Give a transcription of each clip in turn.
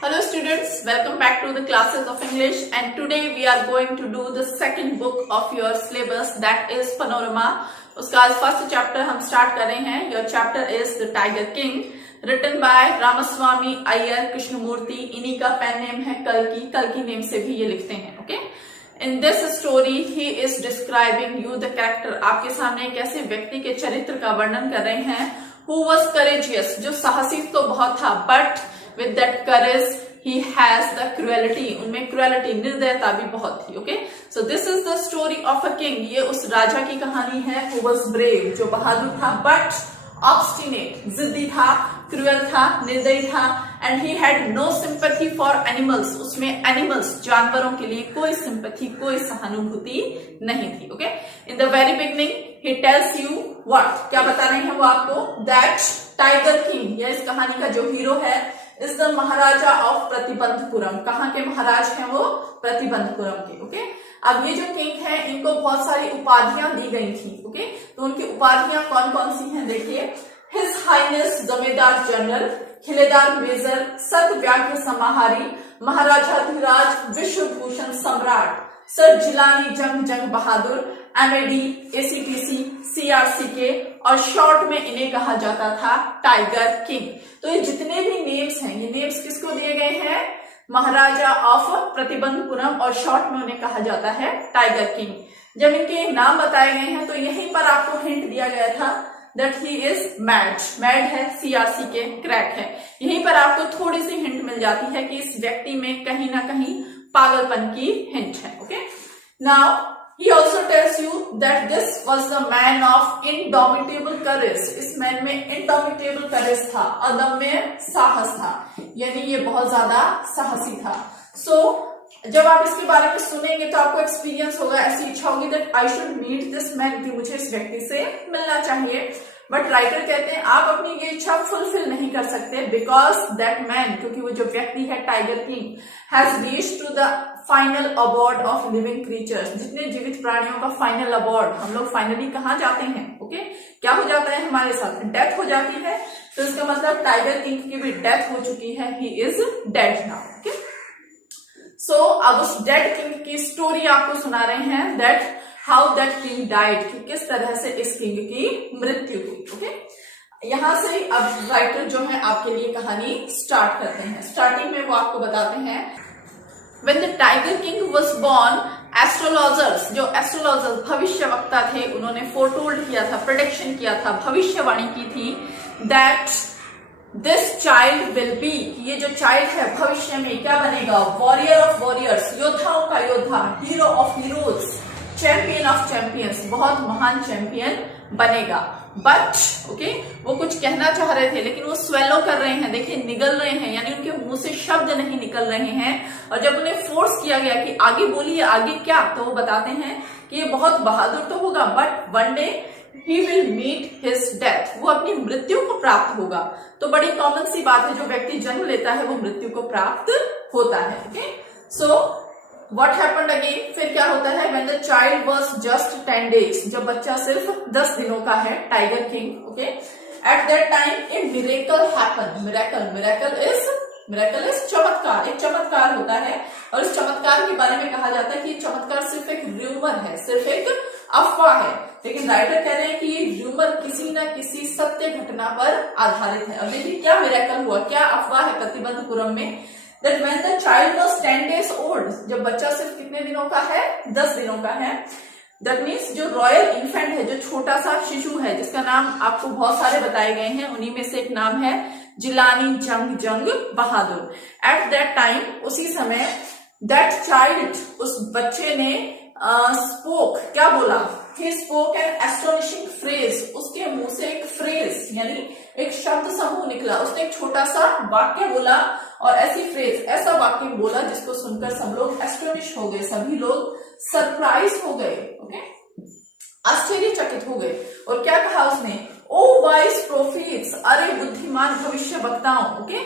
Hello students, welcome back to the classes of English, and today we are going to do the second book of your syllabus, that is Panorama. उसका आज first chapter हम start कर रहे हैं. Your chapter is The Tiger King, written by Ramaswamy Iyer Krishnamurthy. इन्हीं का pen name है कल्कि नेम से भी ये लिखते हैं. Okay, in this story he is describing you the character. आपके सामने एक ऐसे व्यक्ति के चरित्र का वर्णन कर रहे हैं हु वॉज करेजियस, जो साहसी तो बहुत था, but with that courage he has the cruelty, उनमें cruelty निर्दयता भी बहुत थी. Okay, so this is the story of a king. ये उस राजा की कहानी है who was brave, जो बहादुर था, but obstinate, जिद्दी था, cruel था, निर्दयी था, and he had no sympathy for animals. उसमें animals, जानवरों के लिए कोई sympathy, कोई सहानुभूति नहीं थी. Okay, in the very beginning he tells you what, क्या बता रहे हैं वो आपको, that tiger king, ये इस कहानी का जो हीरो है, is the Maharaja of Pratibandapuram. कहाँ के महाराज हैं वो? प्रतिबंधपुरम के. ओके, अब ये जो किंग है इनको बहुत सारी उपाधियां दी गई थी. ओके, तो उनकी उपाधियां कौन कौन सी हैं देखिए. हिज हाइनेस जमेदार जनरल, खिलेदार मेजर, सत व्याघ्र समाहारी, महाराजाधिराज, विश्वभूषण सम्राट, सर जिलानी जंग बहादुर, एमएडी, एसीपीसी, सीआरसीके, और शॉर्ट में इन्हें कहा जाता था टाइगर किंग. तो ये जितने भी नेम्स हैं, ये नेम्स किसको दिए गए हैं? महाराजा ऑफ प्रतिबंधपुरम, और शॉर्ट में उन्हें कहा जाता है टाइगर किंग. जब इनके नाम बताए गए हैं तो यहीं पर आपको हिंट दिया गया था that he is mad. Mad है, सीआरसी के क्रैक है. यहीं पर आपको थोड़ी सी हिंट मिल जाती है कि इस व्यक्ति में कहीं ना कहीं पागलपन की हिंट है. Okay, now he also tells you that this was the man of indomitable courage. इस मैन में indomitable courage था, अदम्य साहस था, यानी ये बहुत ज्यादा साहसी था. So, जब आप इसके बारे में सुनेंगे तो आपको एक्सपीरियंस होगा, ऐसी इच्छा होगी that I should meet this man, कि मुझे इस व्यक्ति से मिलना चाहिए. बट राइटर कहते हैं आप अपनी ये इच्छा फुलफिल नहीं कर सकते, बिकॉज दैट मैन, क्योंकि वो जो व्यक्ति है tiger king, has reached to the final abode of living creatures. जितने जीवित प्राणियों का फाइनल अबॉर्ड, हम लोग फाइनली कहाँ जाते हैं? ओके, क्या हो जाता है हमारे साथ? डेथ हो जाती है. तो इसका मतलब टाइगर किंग की भी डेथ हो चुकी है, he is dead now. Okay, so अब उस डेड किंग की स्टोरी आपको सुना रहे हैं, that how that king died, कि किस तरह से इस किंग की मृत्यु हुई. ओके, यहां से अब राइटर जो है आपके लिए कहानी स्टार्ट करते हैं. स्टार्टिंग में वो आपको बताते हैं When the tiger king was born, astrologers, जो एस्ट्रोलॉजर्स भविष्यवक्ता थे, उन्होंने फोरटोल्ड किया था, प्रेडिक्शन किया था, भविष्यवाणी की थी that this child will be, ये जो चाइल्ड है भविष्य में क्या बनेगा? वॉरियर ऑफ वॉरियर्स, योद्धाओं का योद्धा, hero of heroes, champion of champions, बहुत महान चैंपियन बनेगा. बट ओके, वो कुछ कहना चाह रहे थे लेकिन वो स्वेलो कर रहे हैं, देखिए निगल रहे हैं, यानी उनके मुंह से शब्द नहीं निकल रहे हैं. और जब उन्हें फोर्स किया गया कि आगे बोलिए, आगे क्या, तो वो बताते हैं कि ये बहुत बहादुर तो होगा, but one day he will meet his death, वो अपनी मृत्यु को प्राप्त होगा. तो बड़ी कॉमन सी बात है, जो व्यक्ति जन्म लेता है वो मृत्यु को प्राप्त होता है. Okay, so What happened again? फिर क्या होता है? When the child was just 10 days, जब बच्चा सिर्फ 10 दिनों का है, tiger king. Okay, at that time a miracle happened. Miracle is चमत्कार, एक चमत्कार होता है, और इस चमत्कार के बारे में कहा जाता है कि ये चमत्कार सिर्फ एक र्यूमर है, सिर्फ एक अफवाह है. लेकिन राइटर कह रहे हैं कि ये र्यूमर किसी न किसी सत्य घटना पर आधारित है. अब देखिए क्या मिरेकल हुआ, क्या अफवाह है प्रतिबंधपुरम में. That when the child was 10 days old, जब बच्चा सिर्फ कितने दिनों का है? 10 दिनों का है. That means जो रॉयल इन्फेंट है, जो छोटा सा शिशु है, जिसका नाम आपको बहुत सारे बताए गए हैं, उन्हीं में से एक नाम है जिलानी जंग बहादुर. At that time, उसी समय that child, उस बच्चे ने स्पोक, क्या बोला? He spoke an astonishing phrase. उसके मुंह से एक फ्रेज, यानी एक शब्द समूह निकला. उसने एक छोटा सा वाक्य बोला, और ऐसी फ्रेज, ऐसा वाक्य बोला जिसको सुनकर सब लोग एस्टोनिश हो गए, सभी लोग सरप्राइज हो गए. ओके, आश्चर्यचकित हो गए. और क्या कहा उसने? ओ वाइज प्रोफिट्स, अरे बुद्धिमान भविष्य वक्ताओं. ओके,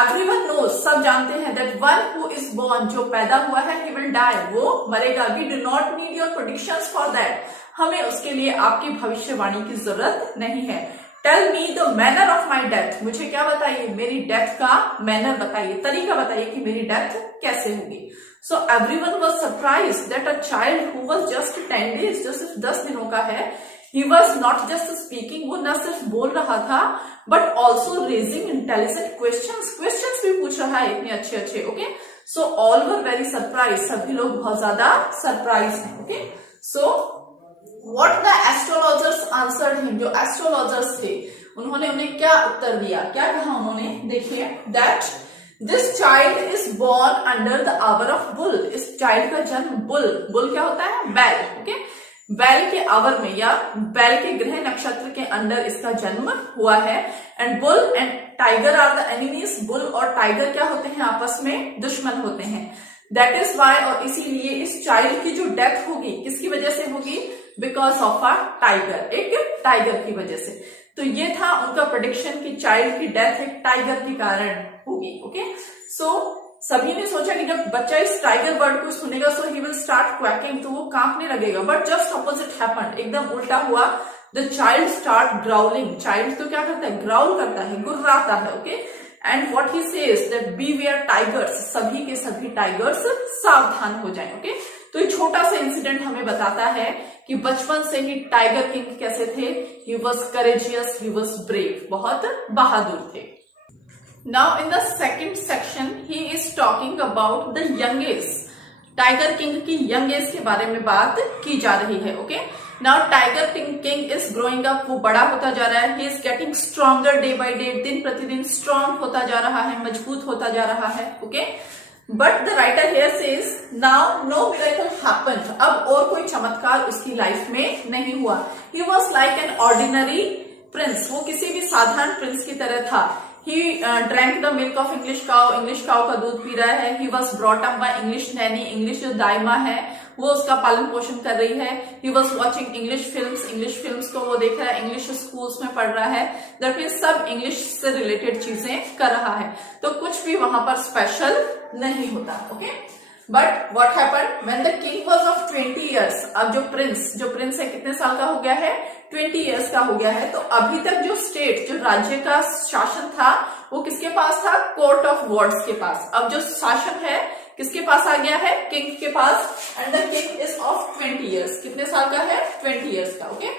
एवरीवन नोज, सब जानते हैं, that one who is born, जो पैदा हुआ है, ही विल डाई, वो मरेगा. We do not need your predictions for that, हमें उसके लिए आपकी भविष्यवाणी की जरूरत नहीं है. Tell me the manner of my death, मुझे क्या बताइए, मेरी डेथ का मैनर बताइए, तरीका बताइए कि मेरी डेथ कैसे होगी। So everyone was surprised that a child who was just 10 days, जो सिर्फ 10 दिनों का है, he was not just speaking, वो न सिर्फ बोल रहा था but also raising intelligent questions भी पूछ रहा है इतने अच्छे अच्छे। Okay, so all were very surprised, सभी लोग बहुत ज्यादा सरप्राइज हैं। Okay, so what the astrologers answered him, जो एस्ट्रोलॉजर्स थे उन्होंने उन्हें क्या उत्तर दिया, क्या कहा उन्होंने, देखिए, that this child is born under the hour of bull, इस चाइल्ड का जन्म बुल क्या होता है, बैल। ओके, बैल के आवर में या बैल के ग्रह नक्षत्र के अंदर इसका जन्म हुआ है। And bull and tiger are the enemies, bull और टाइगर क्या होते हैं, आपस में दुश्मन होते हैं। दैट इज वाई, और इसीलिए इस चाइल्ड की जो डेथ होगी किसकी वजह से होगी, बिकॉज ऑफ अ टाइगर, एक टाइगर की वजह से। तो ये था उनका प्रेडिक्शन कि चाइल्ड की डेथ एक टाइगर के कारण होगी। ओके, सो सभी ने सोचा कि जब बच्चा इस टाइगर बर्ड को सुनेगा सो ही विल स्टार्ट क्वैकिंग, तो वो कांपने लगेगा, बट जस्ट ऑपोजिट हैपेंड, एकदम उल्टा हुआ। The child start growling, child तो क्या करता है, ग्राउल करता है, गुर्राता है। Okay, and what he says that beware tigers, सभी के सभी टाइगर्स सावधान हो जाएं। ओके, तो ये छोटा सा इंसिडेंट हमें बताता है कि बचपन से ही टाइगर किंग कैसे थे, he was courageous, he was brave, बहुत बहादुर थे। Now in the second section he is talking about the young age, tiger king की यंग एज के बारे में बात की जा रही है। Okay, now tiger king is growing up, वो बड़ा होता जा रहा है, he is getting stronger day by day, दिन प्रतिदिन स्ट्रॉन्ग होता जा रहा है, मजबूत होता जा रहा है। Okay, but the writer here says now no miracle happened, अब और कोई चमत्कार उसकी लाइफ में नहीं हुआ। He was like an ordinary prince, वो किसी भी साधारण प्रिंस की तरह था। He drank the milk of English cow, English cow का दूध पी रहा है। He was brought up by English nanny, English जो दाइमा है वो उसका पालन पोषण कर रही है। He was watching English films, English films को वो देख रहा है, इंग्लिश स्कूल्स में पढ़ रहा है। That means सब इंग्लिश से रिलेटेड चीजें कर रहा है, तो कुछ भी वहां पर स्पेशल नहीं होता। Okay, but what happened when the king was of 20 years, अब जो प्रिंस है कितने साल का हो गया है, 20 years का हो गया है। तो अभी तक जो स्टेट, जो राज्य का शासन था वो किसके पास था, कोर्ट ऑफ वर्ड्स के पास। अब जो शासन है किसके पास आ गया है, किंग के पास। And the king is of 20 years, कितने साल का है, 20 years का। Okay,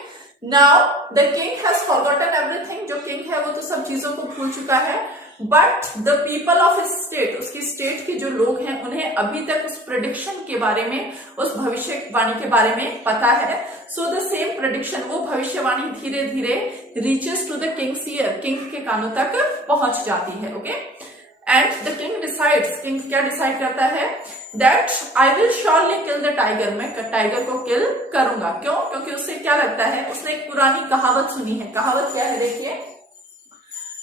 now the king has forgotten everything, जो किंग है वो तो सब चीजों को भूल चुका है। But the people of his state, उसकी स्टेट के जो लोग हैं उन्हें अभी तक उस प्रेडिक्शन के बारे में, उस भविष्यवाणी के बारे में पता है। सो द सेम प्रेडिक्शन, वो भविष्यवाणी धीरे धीरे reaches to the king's ear, king के कानों तक पहुंच जाती है। Okay, and the king decides, king क्या डिसाइड करता है, that I will surely kill the tiger, मैं टाइगर को किल करूंगा। क्यों, क्योंकि उससे क्या लगता है, उसने एक पुरानी कहावत सुनी है। कहावत क्या है, देखिए,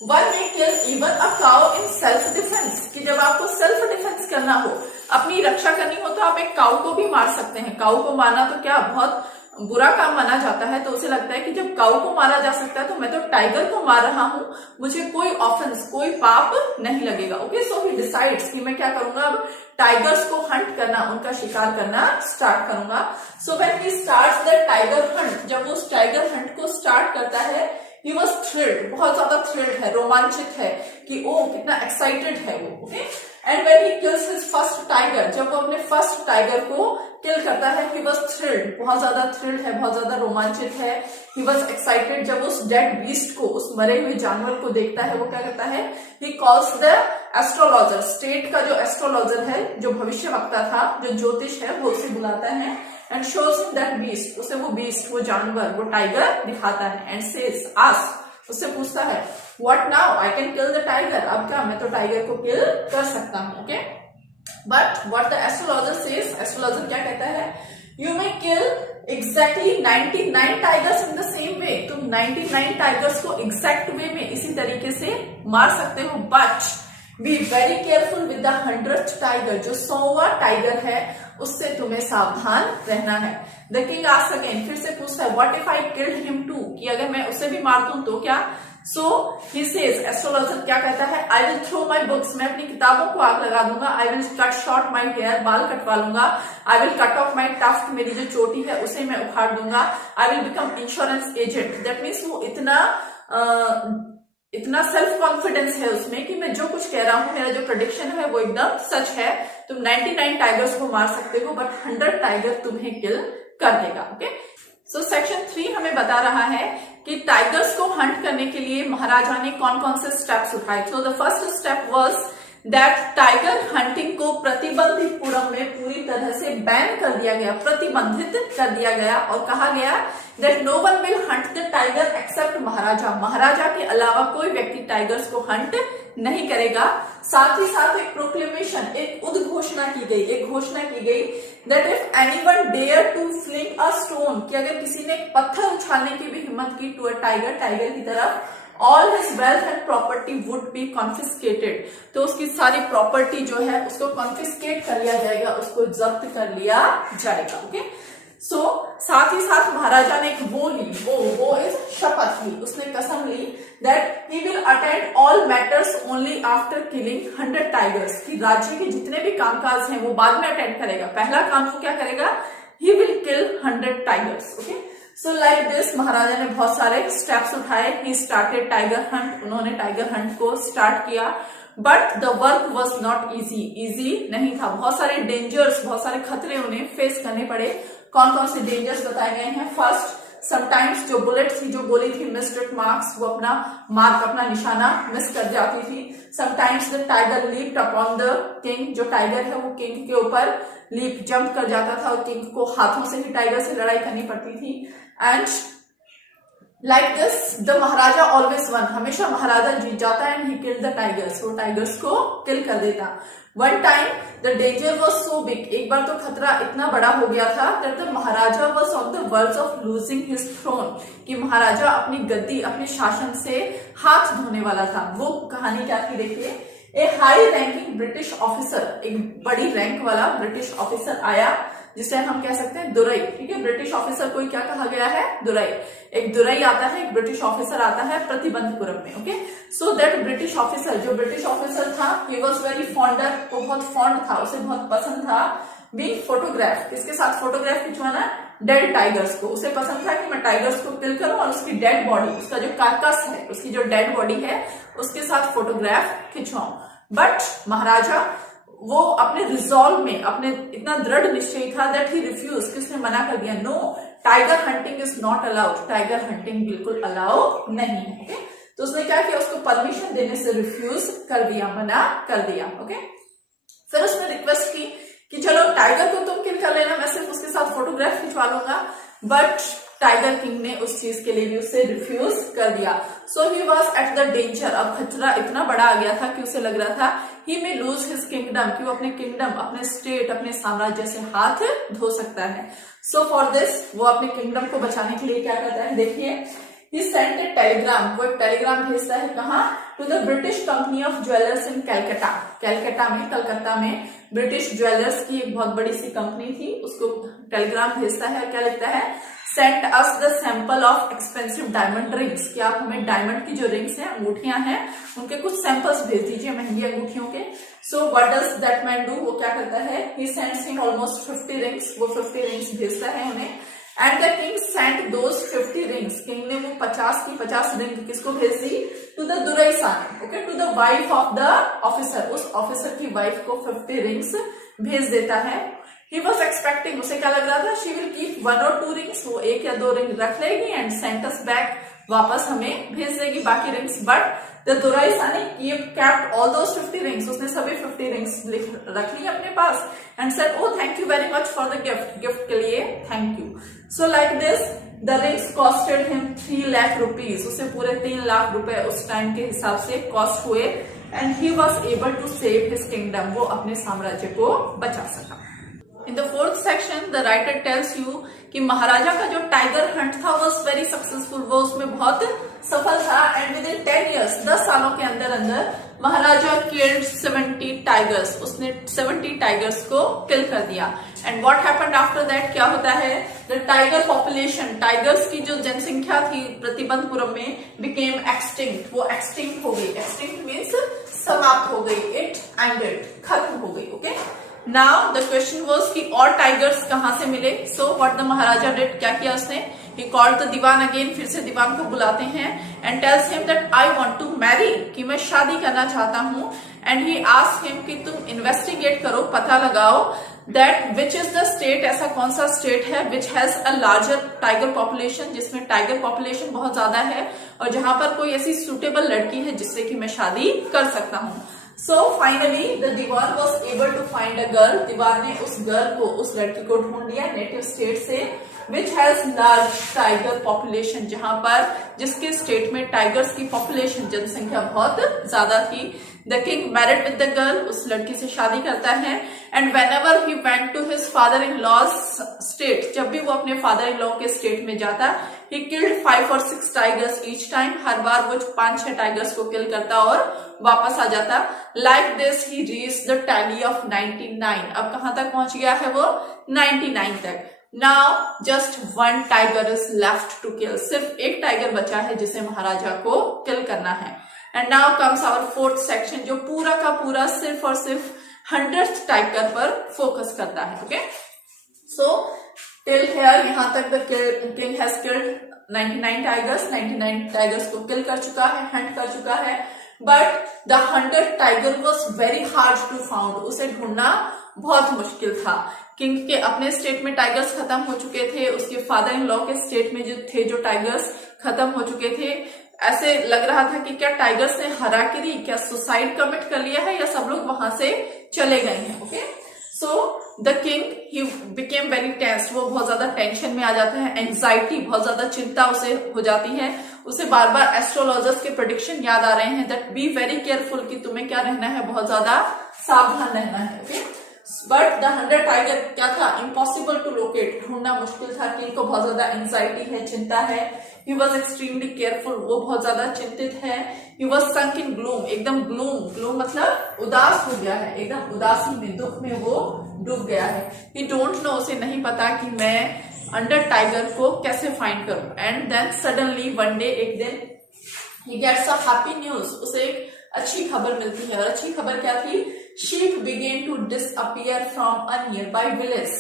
one may kill even a cow in self defence, कि जब आपको सेल्फ डिफेंस करना हो, अपनी रक्षा करनी हो, तो आप एक काउ को भी मार सकते हैं। काउ को मारना तो क्या बहुत बुरा काम माना जाता है, तो उसे लगता है कि जब काउ को मारा जा सकता है तो मैं तो टाइगर को मार रहा हूं, मुझे कोई ऑफेंस, कोई पाप नहीं लगेगा। ओके, सो ही डिसाइड्स कि मैं क्या करूंगा, अब टाइगर्स को हंट करना, उनका शिकार करना स्टार्ट करूंगा। So when he starts the tiger Hunt, जब वो उस टाइगर हंट को स्टार्ट करता है, he was thrilled, बहुत ज्यादा थ्रिल्ड है, रोमांचित है कि ओ कितना एक्साइटेड है वो। Okay, and when he kills his first tiger, जब वो अपने फर्स्ट टाइगर को किल करता है, he was thrilled, बहुत ज्यादा थ्रिल्ड है, बहुत ज्यादा रोमांचित है। he was excited, जब उस डेड बीस्ट को, उस मरे हुए जानवर को देखता है, वो क्या करता है, he calls the astrologer, state का जो एस्ट्रोलॉजर है, जो भविष्यवक्ता था, जो ज्योतिष है, वो उसे बुलाता है and shows him that beast, उसे वो बीस्ट, वो जानवर, वो टाइगर दिखाता है। एंड सेज आस्क, उससे पूछता है, what now, I can kill the tiger, अब क्या, मैं तो टाइगर को किल कर सकता हूं। Okay, but what the astrologer says, astrologer क्या कहता है, you may kill exactly 99 tigers in the same way, तुम 99 टाइगर्स को एग्जैक्ट वे में इसी तरीके से मार सकते हो, but be very careful with the 100th tiger, जो 100वां टाइगर है उससे तुम्हें सावधान रहना है। द किंग आस्क्स अगेन, फिर से पूछता है, what if I killed him too, कि अगर मैं उसे भी मार दूं तो क्या। सो ही सेज, एस्ट्रोलॉजर क्या कहता है, I will throw my books, मैं अपनी किताबों को आग लगा दूंगा। I will cut short my hair, बाल कटवा लूंगा। I will cut off my tuft, मेरी जो चोटी है उसे मैं उखाड़ दूंगा। I will become insurance agent, that means वो इतना इतना सेल्फ कॉन्फिडेंस है उसमें कि मैं जो कुछ कह रहा हूं, मेरा जो प्रेडिक्शन है वो एकदम सच है। तुम 99 टाइगर्स को मार सकते हो बट 100 टाइगर तुम्हें किल कर देगा। ओके, सो सेक्शन 3 हमें बता रहा है कि टाइगर्स को हंट करने के लिए महाराजा ने कौन कौन से स्टेप्स उठाए। So the first step was that tiger hunting को प्रतिबंधित पुरम में पूरी तरह से बैन कर दिया गया, प्रतिबंधित कर दिया गया और कहा गया that no one will hunt the tiger except Maharaja. Maharaja के अलावा कोई व्यक्ति टाइगर्स को हंट नहीं करेगा। साथ ही साथ एक प्रोक्लेमेशन, एक उद्घोषणा की गई, एक घोषणा की गई that if anyone dare to fling a stone, कि अगर किसी ने एक पत्थर उछालने की भी हिम्मत की टू अ टाइगर, टाइगर की तरफ, all his wealth and property would be confiscated, तो उसकी सारी प्रॉपर्टी जो है उसको कॉन्फिस्केट कर लिया जाएगा, उसको जब्त कर लिया जाएगा। ओके, सो साथ ही साथ महाराजा ने एक वो ली, वो इस शपथ ली, उसने कसम ली that he will attend all matters only after killing 100 tigers, कि राज्य के जितने भी कामकाज हैं वो बाद में अटेंड करेगा, पहला काम वो क्या करेगा, he will kill 100 tigers. Okay, so like this Maharaja ने बहुत सारे स्टेप्स उठाए। ही स्टार्टेड टाइगर हंट, उन्होंने टाइगर हंट को स्टार्ट किया, but the work was not easy, easy नहीं था। बहुत सारे डेंजर्स, बहुत सारे खतरे उन्हें फेस करने पड़े। कौन कौन से डेंजर्स बताए गए हैं? फर्स्ट, समटाइम्स जो बुलेट थी, जो गोली थी, मिस्ड मार्क्स, वो अपना मार्क, अपना निशाना मिस कर जाती थी। Sometimes the tiger leaped upon the king, जो टाइगर है वो किंग के ऊपर लीप, जंप कर जाता था और किंग को हाथों से ही टाइगर से लड़ाई करनी पड़ती थी। And like this the Maharaja always won, हमेशा महाराजा जीत जाता है। And he killed the tigers, वो टाइगर्स को किल कर देता। One time the danger was so big, एक बार तो खतरा इतना बड़ा हो गया था that the Maharaja was on the verge of losing his throne, कि महाराजा अपनी गद्दी, अपने शासन से हाथ धोने वाला था। वो कहानी क्या थी देखिए। ए हाई रैंकिंग ब्रिटिश ऑफिसर, एक बड़ी रैंक वाला ब्रिटिश ऑफिसर आया, जिसे हम कह सकते हैं दुरई। ठीक है, ब्रिटिश ऑफिसर को क्या कहा गया है? दुरई। एक दुरई आता है, एक ब्रिटिश ऑफिसर आता है प्रतिबंधपुरम में। Okay, so that British officer, जो ब्रिटिश ऑफिसर था, ही वॉज वेरी फॉन्डर, वो बहुत फॉन्ड था, उसे बहुत पसंद था बीइंग फोटोग्राफ, किसके साथ फोटोग्राफ खिंचवाना? डेड टाइगर्स को। उसे पसंद था कि मैं टाइगर्स को किल करूं और उसकी डेड बॉडी, उसका जो कार्कस है, उसकी जो डेड बॉडी है, उसके साथ फोटोग्राफ खिंचवाऊं। बट महाराजा वो अपने रिजॉल्व में, अपने इतना दृढ़ निश्चय था दैट ही रिफ्यूज, किसने मना कर दिया? No, tiger hunting is not allowed, tiger hunting बिल्कुल अलाउ नहीं है। ओके, तो उसने क्या किया? उसको परमिशन देने से रिफ्यूज कर दिया, मना कर दिया। ओके, फिर उसने रिक्वेस्ट की कि चलो टाइगर को तुम किल कर लेना, मैं सिर्फ उसके साथ फोटोग्राफ खिंचवा लूंगा। बट टाइगर किंग ने उस चीज के लिए भी उसे रिफ्यूज कर दिया। So he was at the danger, अब खतरा इतना बड़ा आ गया था कि उसे लग रहा था ही मे लूज हिज किंगडम, कि वो अपने किंगडम, अपने स्टेट, अपने साम्राज्य से हाथ धो सकता है। सो फॉर दिस, वो अपने किंगडम को बचाने के लिए क्या करता है? देखिए, ही सेंट ए टेलीग्राम, वो एक टेलीग्राम भेजता है, कहाँ? To the British company of jewellers in Calcutta, Calcutta में, कलकत्ता में ब्रिटिश ज्वेलर्स की एक बहुत बड़ी सी कंपनी थी, उसको टेलीग्राम भेजता है और क्या लिखता है? Send us the sample of expensive diamond rings, कि आप हमें डायमंड की जो रिंग्स हैं, अंगूठियां हैं, उनके कुछ सैंपल्स भेज दीजिए, महंगी अंगूठियों के। So what does that man do, वो क्या करता है? He sends him almost 50 rings, वो 50 रिंग्स भेजता है उन्हें। And the king sent those 50 rings, king ने वो 50 की 50 रिंग किसको भेज दी? टू द दुरई सान, okay, to the wife of the officer, उस ऑफिसर की वाइफ को 50 रिंग्स भेज देता है। He was expecting, उसे क्या लग रहा था? She will keep 1 or 2 rings, वो 1 या 2 रिंग रख लेगी एंड send us back, वापस हमें भेज देगी बाकी रिंग्स। बट द दुराई सानी kept all those 50 rings, उसने सभी 50 रिंग्स रख ली अपने पास and said, oh thank you very much for the gift, gift के लिए thank you. So like this the rings costed him 3 lakh rupees, उसे पूरे 3 लाख रुपए उस टाइम के हिसाब से कॉस्ट हुए। And he was able to save his kingdom, वो अपने साम्राज्य को बचा सका। In the fourth section, the writer tells you कि महाराजा का जो टाइगर हंट था वॉज वेरी सक्सेसफुल, वो उसमें बहुत सफल था। एंड विद इन 10 years, 10 सालों के अंदर अंदर महाराजा किल्ड 70 टाइगर्स, उसने 70 टाइगर्स को किल कर दिया। And what happened after that, क्या होता है? द टाइगर पॉपुलेशन, टाइगर्स की जो जनसंख्या थी प्रतिबंधपुरम में, बिकेम एक्सटिंक्ट, वो एक्सटिंक्ट हो गई। एक्सटिंक्ट मीन्स समाप्त हो गई, इट एंडेड, खत्म हो गई। Okay, now the question was कि और टाइगर्स कहां से मिले? So what the maharaja did, क्या किया उसने? He called the dewan again, फिर से दीवान को बुलाते हैं and tells him that I want to marry, कि मैं शादी करना चाहता हूँ। एंड ही आस्क्ड हिम कि तुम इन्वेस्टिगेट करो, पता लगाओ that which is the state, ऐसा कौन सा स्टेट है which has a larger tiger population, जिसमें टाइगर पॉपुलेशन बहुत ज्यादा है और जहां पर कोई ऐसी सुटेबल लड़की है जिससे कि मैं शादी कर सकता हूँ। So finally the Diwan was able to find a girl, दीवान ने उस गर्ल को, उस लड़की को ढूंढ लिया नेटिव स्टेट से, which has large tiger population, जहां पर जिसके स्टेट में टाइगर्स की पॉपुलेशन, जनसंख्या बहुत ज्यादा थी। The king married with the girl, उस लड़की से शादी करता है। And whenever he went to his father-in-law's state, जब भी वो अपने father-in-law के स्टेट में जाता, he killed 5 or 6 tigers each time, हर बार वो 5-6 टाइगर्स को किल करता और वापस आ जाता। Like this he reached the tally of 99, अब कहां तक पहुंच गया है वो? 99 तक। Now just one tiger is left to kill, सिर्फ एक टाइगर बचा है जिसे महाराजा को किल करना है। And now comes our fourth section, जो पूरा का पूरा सिर्फ और सिर्फ 100th टाइगर पर फोकस करता है। ओके, सो टिल हियर यहां तक the king has killed 99 tigers, 99 tigers को किल कर चुका है, हंट कर चुका है। But the 100th tiger was very hard to found, उसे ढूंढना बहुत मुश्किल था। किंग के अपने स्टेट में टाइगर्स खत्म हो चुके थे, उसके फादर इन लॉ के स्टेट में जो टाइगर्स खत्म हो चुके थे। ऐसे लग रहा था कि क्या टाइगर्स ने हराकिरी, क्या सुसाइड कमिट कर लिया है या सब लोग वहां से चले गए हैं। Okay, so the king he became very tensed, वो बहुत ज्यादा टेंशन में आ जाता है, एंजाइटी, बहुत ज्यादा चिंता उसे हो जाती है। उसे बार बार एस्ट्रोलॉजर्स के प्रेडिक्शन याद आ रहे हैं दैट बी वेरी केयरफुल, कि तुम्हें क्या रहना है, बहुत ज्यादा सावधान रहना है। ओके, बट द 100 टाइगर क्या था, इम्पॉसिबल टू लोकेट, ढूंढना मुश्किल था। किंग को बहुत ज्यादा एंजाइटी है, चिंता है। ही वॉज एक्सट्रीमली केयरफुल, वो बहुत ज्यादा चिंतित है। He was sunk in gloom, एकदम ग्लूम मतलब उदास हो गया है, एकदम उदासी में, दुख में वो डूब गया है। ही डोंट नो, उसे नहीं पता कि मैं अंडर टाइगर को कैसे फाइंड करूं। And then suddenly one day, एक दिन, he gets a happy news, उसे एक अच्छी खबर मिलती है। और अच्छी खबर क्या थी? Sheep began to disappear from a nearby village,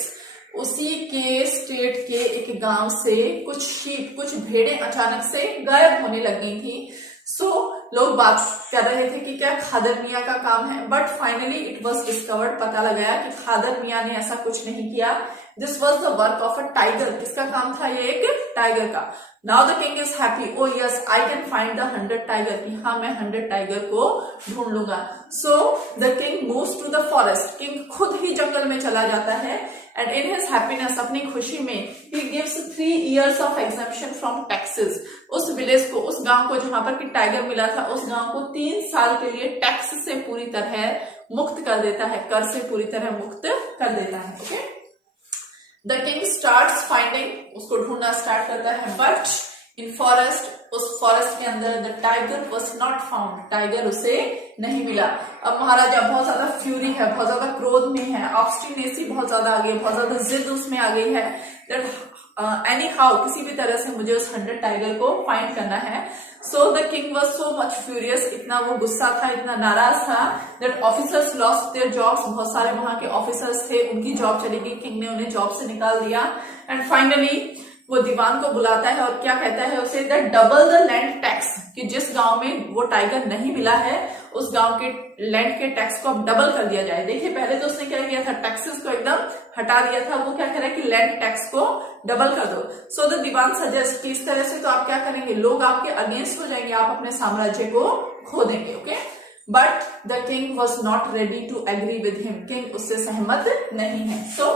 उसी के स्टेट के एक गांव से कुछ शीप, कुछ भेड़ें अचानक से गायब होने लग गई थी। सो लोग बात कर रहे थे कि क्या खादर मियां का काम है, but finally it was discovered, पता लगाया कि खादर मियां ने ऐसा कुछ नहीं किया। This was the work of a tiger, किसका काम था? ये एक टाइगर का। Now the king is happy, oh yes I can find the 100 tiger, कि हाँ मैं 100 टाइगर को ढूंढ लूंगा। So the king moves to the forest, king खुद ही जंगल में चला जाता है। एंड इन हिज हैप्पीनेस, अपनी खुशी में, he gives 3 years of exemption from taxes, उस विलेज को, उस गांव को जहां पर कि टाइगर मिला था, उस गांव को 3 साल के लिए टैक्स से पूरी तरह मुक्त कर देता है, कर से पूरी तरह मुक्त कर देता है। Okay, the king starts finding, उसको ढूंढना स्टार्ट करता है। बट इन फॉरेस्ट, उस फॉरेस्ट के अंदर the tiger was not found, tiger उसे नहीं मिला। अब महाराजा बहुत ज्यादा फ्यूरी है, बहुत ज्यादा क्रोध में है, ऑब्स्टिनेसी बहुत ज्यादा आ गई, बहुत ज्यादा जिद उसमें आ गई है दैट एनी हाउ, किसी भी तरह से मुझे उस 100 टाइगर को फाइंड करना है। So the king was so much furious, इतना वो गुस्सा था, इतना नाराज था that officers lost their jobs, बहुत सारे वहां के ऑफिसर्स थे, उनकी जॉब चली गई, किंग ने उन्हें जॉब से निकाल दिया। एंड फाइनली वो दीवान को बुलाता है और क्या कहता है उसे, that double the land tax, कि जिस गांव में वो टाइगर नहीं मिला है उस गांव के लैंड के टैक्स को अब डबल कर दिया जाए। देखिए पहले तो उसने क्या किया था, टैक्सेस को एकदम हटा दिया था, वो क्या कह रहा है कि लैंड टैक्स को डबल कर दो। सो द दीवान सजेस्ट कि इस तरह से तो आप क्या करेंगे, लोग आपके अगेंस्ट हो जाएंगे, आप अपने साम्राज्य को खो देंगे। Okay, but the king was not ready to agree with him, king उससे सहमत नहीं है। So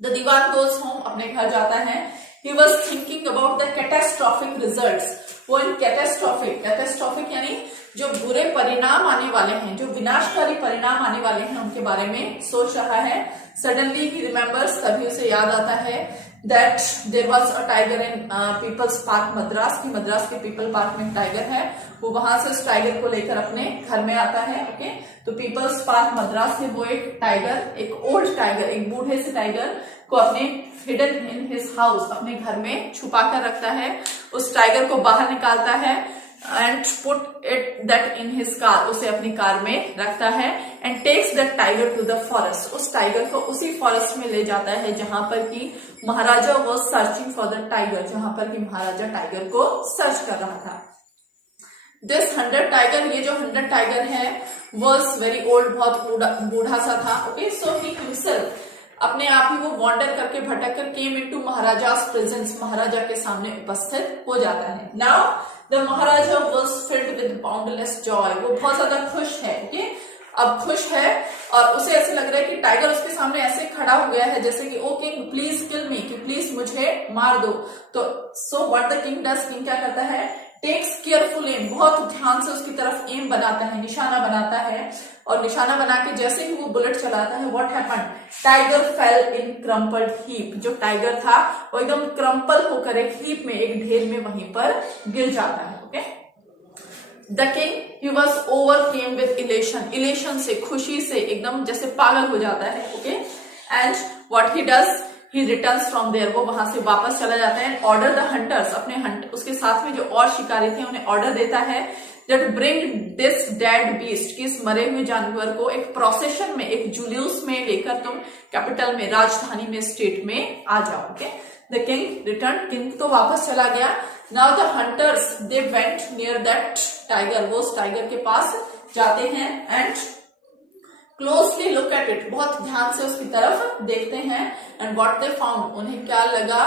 the dewan goes home, अपने घर जाता है। He was thinking about the catastrophic results. वो इन कैटेस्ट्रॉफिक यानी जो बुरे परिणाम आने वाले हैं, जो विनाशकारी परिणाम आने वाले हैं, उनके बारे में सोच रहा है। Suddenly he remembers, तभी उसे याद आता है that there was a tiger in People's Park Madras, की मद्रास के पीपल पार्क में टाइगर है। वो वहां से उस टाइगर को लेकर अपने घर में आता है। ओके, तो पीपल्स पार्क मद्रास से वो एक टाइगर, एक ओल्ड टाइगर, एक बूढ़े से टाइगर को अपने हिडन इन हिज हाउस, अपने घर में छुपा कर रखता है। उस टाइगर को बाहर निकालता है and put it that in his car, उसे अपनी कार में रखता है, and takes that tiger to the forest, उस टाइगर को उसी फॉरेस्ट में ले जाता है जहां पर कि Maharaja was searching for the tiger, जहां पर कि महाराजा टाइगर को सर्च कर रहा था। दिस हंटर टाइगर, ये जो हंटर टाइगर है वॉज वेरी ओल्ड, बहुत बूढ़ा सा था। ओके, सो ही हिमसेल्फ, अपने आप ही वो वॉन्डर करके भटक कर केम इनटू महाराजा's प्रेजेंस, महाराजा के सामने उपस्थित हो जाता है। Now the Maharaja was filled with boundless Joy, वो बहुत ज्यादा खुश है। ओके, अब खुश है और उसे ऐसे लग रहा है कि टाइगर उसके सामने ऐसे खड़ा हो गया है जैसे कि ओ किंग प्लीज किल मी, कि प्लीज मुझे मार दो। तो सो what the king does, king क्या करता है, टेक्स केयरफुल एम, बहुत ध्यान से उसकी तरफ एम बनाता है, निशाना बनाता है, और निशाना बना के जैसे ही वो बुलेट चलाता है, what happened, tiger fail in crumpled heap, जो टाइगर था वो एकदम क्रम्पल होकर एक हीप में, एक ढेर में वहीं पर गिर जाता है। Okay, the king he was overcame with elation, elation से, खुशी से एकदम जैसे पागल हो जाता है। Okay, and what he does, he returns from there, वो वहां से वापस चला जाता है, ऑर्डर द हंटर्स, अपने उसके साथ में जो और शिकारी थे उन्हें ऑर्डर देता है that bring this dead beast, कि इस मरे हुए जानवर को एक प्रोसेशन में, एक जुलूस में लेकर तुम कैपिटल में, राजधानी में, स्टेट में आ जाओ। Okay, the king return, king तो वापस चला गया। Now the hunters they went near that tiger, वो उस टाइगर के पास जाते हैं and closely look at it, बहुत ध्यान से उसकी तरफ देखते हैं, एंड व्हाट दे फाउंड, उन्हें क्या लगा,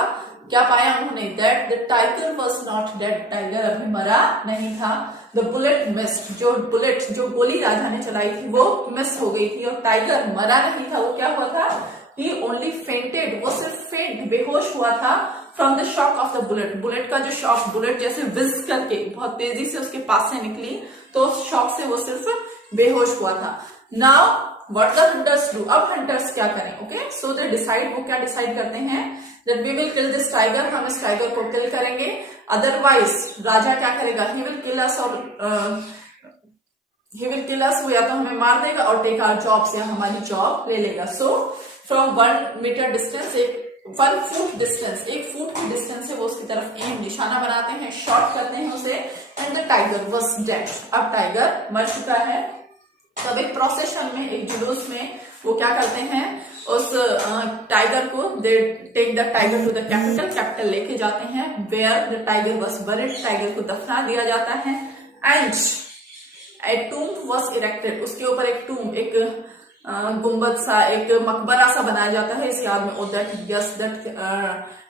क्या पाया उन्होंने, that the tiger was not dead, tiger अभी मरा नहीं था। द बुलेट मिस्ड, जो गोली राजा ने चलाई थी वो मिस हो गई थी, और टाइगर मरा नहीं था, वो क्या हुआ था, ही ओनली फेंटेड, वो सिर्फ फेंट, बेहोश हुआ था, from the shock of the bullet, bullet का जो शॉक, बुलेट जैसे विज करके बहुत तेजी से उसके पास से निकली, तो उस शॉक से वो सिर्फ बेहोश हुआ था। Now what the hunters do, अब हंटर्स क्या करें। ओके, सो दे डिसाइड, वो क्या डिसाइड करते हैं, that we will kill this tiger, हम इस टाइगर को किल करेंगे, अदरवाइज राजा क्या करेगा, ही विल किल अस, और ही विल किल अस, वो या तो हमें मार देगा और टेक आवर जॉब्स, या हमारी जॉब ले लेगा। So from 1 meter distance, 1 foot distance, 1 foot की डिस्टेंस से वो उसकी तरफ एम, निशाना बनाते हैं, शॉट करते हैं उसे, and the tiger was dead, अब टाइगर मर चुका है। तब एक प्रोसेशन में, एक जुलूस में वो क्या करते हैं, उस टाइगर को, they take the tiger to the capital लेके जाते हैं, where the tiger was buried, tiger को दफना दिया जाता है, and a tomb was erected, उसके ऊपर एक टूम, एक गुम्बद सा, एक मकबरा सा बनाया जाता है इस याद में, oh that yes that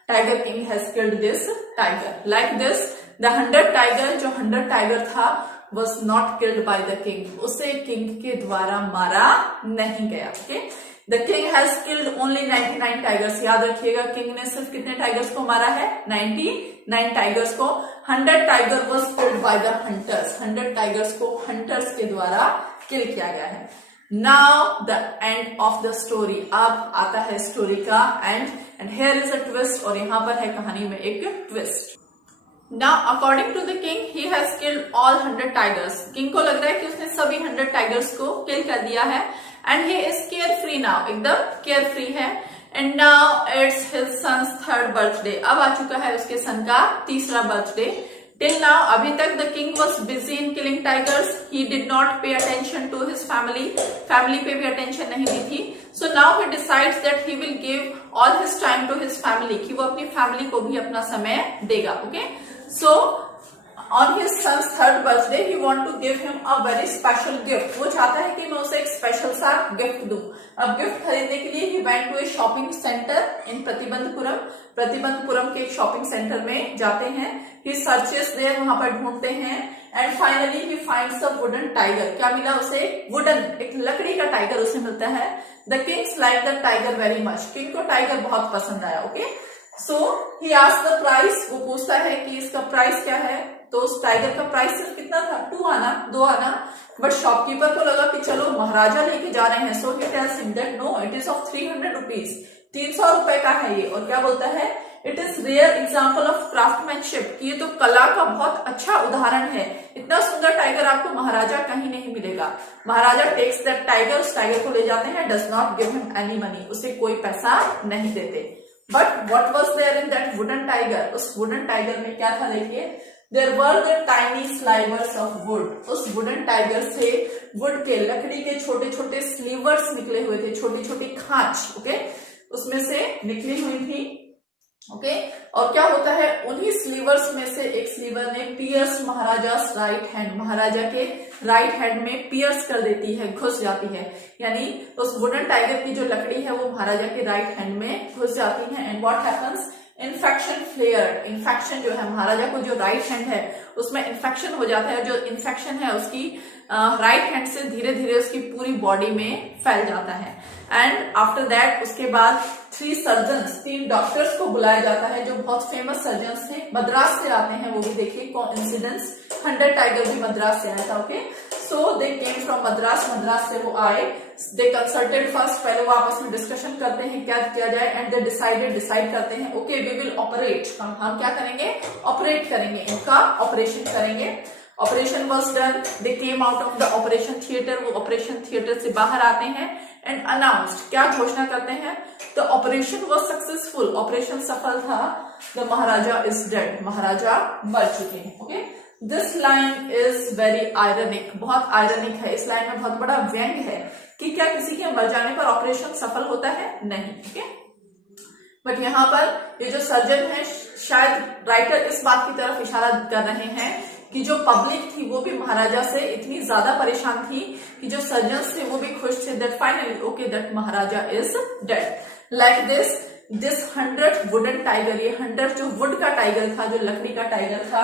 tiger king has killed this tiger, like this the hunter tiger, जो हंटर टाइगर था was not killed by the king, उसे किंग के द्वारा मारा नहीं गया। Okay, the king has killed only 99 tigers, याद रखिएगा किंग ने सिर्फ कितने टाइगर्स को मारा है, 99 टाइगर्स को। 100 tiger was killed by the hunters, 100 tigers को हंटर्स के द्वारा किल किया गया है। Now the end of the story, अब आता है स्टोरी का and, and here is a twist, और यहाँ पर है कहानी में एक twist. Now, according to the king, he has killed all 100 tigers. King को लग रहा है कि उसने सभी 100 टाइगर्स को किल कर दिया है, and he is carefree now, एकदम carefree है, and now it's his son's 3rd birthday. अब आ चुका है उसके सन का 3रा बर्थडे। Till now, अभी तक the king was busy in killing tigers. He did not pay attention to his family. Family पे भी attention नहीं दी थी. So now he decides that he will give all his time to his family. कि वो अपनी family को भी अपना समय देगा. Okay? So on his son's 3rd birthday, he want to give him a very special gift. वो चाहता है कि मैं उसे एक स्पेशल सा गिफ्ट दूं। अब गिफ्ट खरीदने के लिए he went to a shopping center in Pratibandapuram, Pratibandapuram के एक शॉपिंग सेंटर में जाते हैं। He searches there, वहां पर ढूंढते हैं, and finally he finds a wooden tiger. क्या मिला उसे, वुडन, एक लकड़ी का टाइगर उसे मिलता है। The king liked the tiger very much. King को टाइगर बहुत पसंद आया। Okay, so he asked the price, वो पूछता है कि इसका प्राइस क्या है, तो उस टाइगर का प्राइस सिर्फ कितना था, 2 आना, 2 आना, बट शॉपकीपर को लगा कि चलो महाराजा लेके जा रहे हैं, so he tells him that no, it is of 300 rupees, 300 रुपए का है ये, और क्या बोलता है, it is rare example of craftsmanship, कि ये तो कला का बहुत अच्छा उदाहरण है, इतना सुंदर टाइगर आपको महाराजा कहीं नहीं मिलेगा। महाराजा टेक्स दैट टाइगर, उस टाइगर को ले जाते हैं, does not give him any money, उसे कोई पैसा नहीं देते। But what was there in that wooden tiger, उस वुडन टाइगर में क्या था देखिए, there were the tiny slivers of wood, उस वुडन टाइगर से वुड के, लकड़ी के छोटे छोटे स्लीवर्स निकले हुए थे, छोटी छोटी खांच, ओके, उसमें से निकली हुई थी, ओके। और क्या होता है, उन्हीं स्लीवर्स में से एक स्लीवर ने पियर्स महाराजा राइट हैंड, महाराजा के राइट हैंड में पियर्स कर देती है, घुस जाती है, यानी उस वुडन टाइगर की जो लकड़ी है वो महाराजा के राइट हैंड में घुस जाती है। And what happens, infection flared, infection जो है, महाराजा को जो राइट हैंड है उसमें इन्फेक्शन हो जाता है, जो इन्फेक्शन है उसकी राइट हैंड से धीरे धीरे उसकी पूरी बॉडी में फैल जाता है। एंड आफ्टर दैट, उसके बाद 3 सर्जन्स, 3 डॉक्टर्स को बुलाया जाता है जो बहुत फेमस सर्जन्स थे, मद्रास से आते हैं वो भी, देखिए कोइंसिडेंस, हंटर टाइगर भी मद्रास से आया था, okay. So they came from Madras, Madras से वो आए, दे कंसल्टेड फर्स्ट, पहले वो आपस में डिस्कशन करते हैं क्या किया जाए, एंड दे डिसाइड करते हैं, ओके वी विल ऑपरेट, हम क्या करेंगे, ऑपरेट करेंगे, इनका ऑपरेशन करेंगे। Operation was done, they came out of the operation theatre, वो ऑपरेशन थिएटर से बाहर आते हैं एंड अनाउंस्ड, क्या घोषणा करते हैं, the operation was successful, operation सफल था, द महाराजा इज डेड, महाराजा मर चुके हैं, okay. This line is very ironic, बहुत आयरनिक है, इस लाइन में बहुत बड़ा व्यंग है कि क्या किसी के मर जाने पर ऑपरेशन सफल होता है, नहीं, ठीक है। बट यहाँ पर ये जो सर्जन है, शायद राइटर इस बात की तरफ इशारा कर रहे हैं कि जो पब्लिक थी वो भी महाराजा से इतनी ज्यादा परेशान थी कि जो सर्जन्स थे वो भी खुश थे, that finally okay that Maharaja is dead. Like this 100 wooden tiger, ये 100 जो वुड का टाइगर था, जो लकड़ी का टाइगर था,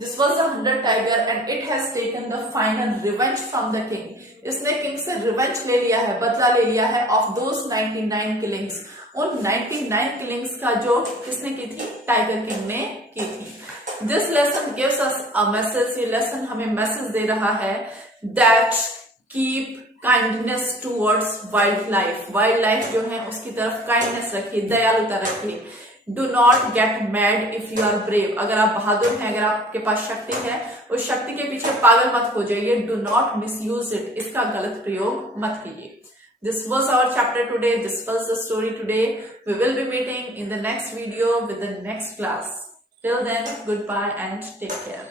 this was the 100 tiger and it has taken the final revenge from the king, इसने किंग से रिवेंज ले लिया है, बदला ले लिया है, ऑफ दोस 99 किलिंग्स, उन 99 किलिंग्स का जो किसने की थी, टाइगर किंग ने की थी। This lesson gives us a message, ये लेसन हमें मैसेज दे रहा है, that keep kindness towards wild life, wild life जो है उसकी तरफ काइंडनेस रखिए, दयालुता रखिए। Do not get mad if you are brave, अगर आप बहादुर हैं, अगर आपके पास शक्ति है, उस शक्ति के पीछे पागल मत हो जाइए, डू नॉट मिसयूज इट, इसका गलत प्रयोग मत कीजिए। This was our chapter today. This was the story today. We will be meeting in the next video with the next class. Till then, goodbye and take care.